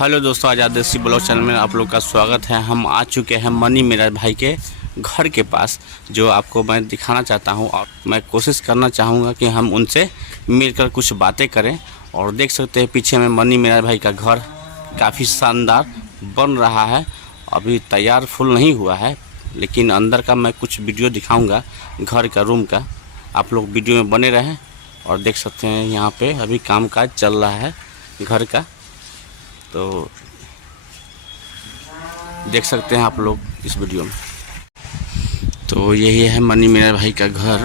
Hello दोस्तों, आज़ाद देसी blog channel में आप लोग का स्वागत है। हम आ चुके हैं मनी मेरा भाई के घर के पास, जो आपको मैं दिखाना चाहता हूं और मैं कोशिश करना चाहूँगा कि हम उनसे मिलकर कुछ बातें करें। और देख सकते हैं पीछे में मनी मेरा भाई का घर काफ़ी शानदार बन रहा है। अभी तैयार फुल नहीं हुआ है, लेकिन अंदर का मैं कुछ वीडियो दिखाऊँगा घर का, रूम का। आप लोग वीडियो में बने रहें। और देख सकते हैं यहाँ पे अभी कामकाज चल रहा है घर का, तो देख सकते हैं आप लोग इस वीडियो में। तो यही है मनी मेरा भाई का घर।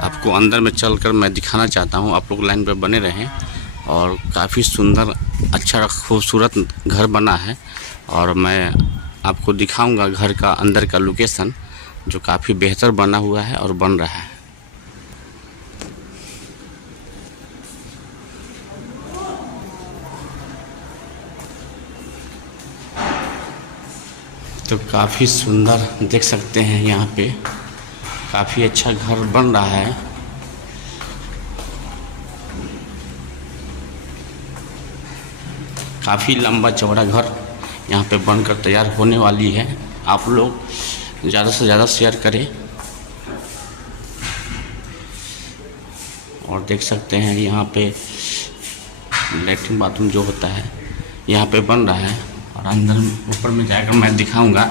आपको अंदर में चलकर मैं दिखाना चाहता हूं, आप लोग लाइन पर बने रहें। और काफ़ी सुंदर, अच्छा, खूबसूरत घर बना है। और मैं आपको दिखाऊंगा घर का अंदर का लोकेशन, जो काफ़ी बेहतर बना हुआ है और बन रहा है। तो काफ़ी सुंदर देख सकते हैं, यहाँ पे काफ़ी अच्छा घर बन रहा है। काफ़ी लंबा चौड़ा घर यहाँ पे बनकर तैयार होने वाली है। आप लोग ज़्यादा से ज़्यादा शेयर करें। और देख सकते हैं यहाँ पे लैट्रिन बाथरूम जो होता है यहाँ पे बन रहा है। और अंदर ऊपर में जाकर मैं दिखाऊंगा।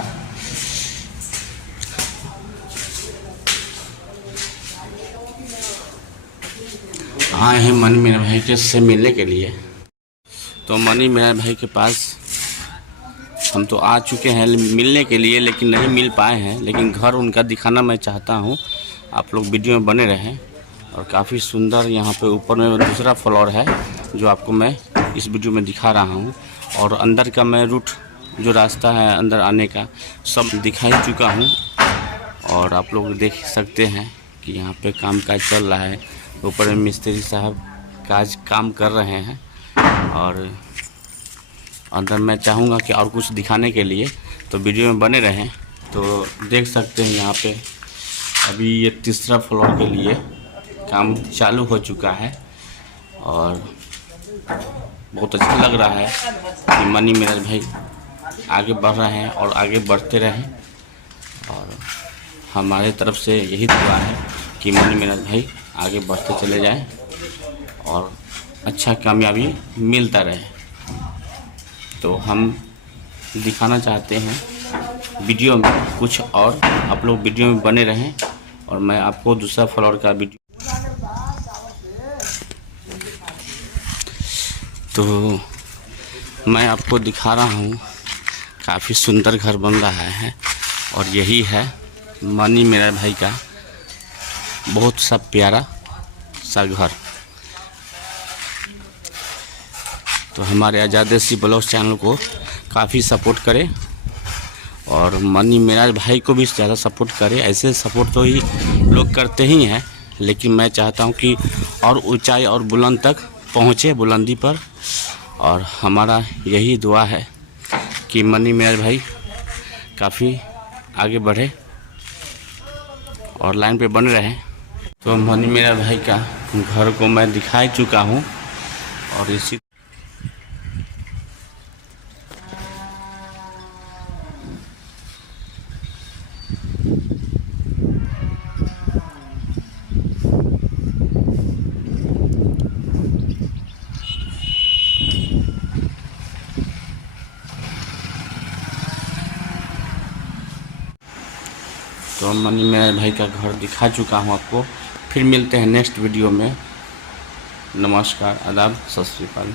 आए हैं मनी मेरा भाई के से मिलने के लिए। तो मनी मेरा भाई के पास हम तो आ चुके हैं मिलने के लिए, लेकिन नहीं मिल पाए हैं। लेकिन घर उनका दिखाना मैं चाहता हूँ, आप लोग वीडियो में बने रहें। और काफ़ी सुंदर यहाँ पे ऊपर में दूसरा फ्लोर है, जो आपको मैं इस वीडियो में दिखा रहा हूँ। और अंदर का मैं रूट, जो रास्ता है अंदर आने का, सब दिखा ही चुका हूँ। और आप लोग देख सकते हैं कि यहाँ पे काम काज चल रहा है। ऊपर में मिस्त्री साहब काम कर रहे हैं। और अंदर मैं चाहूँगा कि और कुछ दिखाने के लिए, तो वीडियो में बने रहें। तो देख सकते हैं यहाँ पे अभी ये तीसरा फ्लोर के लिए काम चालू हो चुका है। और बहुत अच्छा लग रहा है कि मनी मेरा भाई आगे बढ़ रहे हैं और आगे बढ़ते रहें। और हमारे तरफ से यही दुआ है कि मनी मेरा भाई आगे बढ़ते चले जाएं और अच्छा कामयाबी मिलता रहे। तो हम दिखाना चाहते हैं वीडियो में कुछ और, आप लोग वीडियो में बने रहें। और मैं आपको दूसरा फ्लोर का वीडियो, तो मैं आपको दिखा रहा हूँ। काफ़ी सुंदर घर बन रहा है। और यही है मनी मेरा भाई का बहुत सा प्यारा सा घर। तो हमारे आज़ाद देसी ब्लॉग चैनल को काफ़ी सपोर्ट करें। और मनी मेरा भाई को भी ज़्यादा सपोर्ट करें। ऐसे सपोर्ट तो ही लोग करते ही हैं, लेकिन मैं चाहता हूँ कि और ऊंचाई और बुलंद तक पहुँचे, बुलंदी पर। और हमारा यही दुआ है कि मनी मेरा भाई काफ़ी आगे बढ़े और लाइन पे बने रहे। तो मनी मेरा भाई का घर को मैं दिखा चुका हूँ। और इसी तो मनी मेरा भाई का घर दिखा चुका हूँ आपको। फिर मिलते हैं नेक्स्ट वीडियो में। नमस्कार, आदाब, सत श्री अकाल।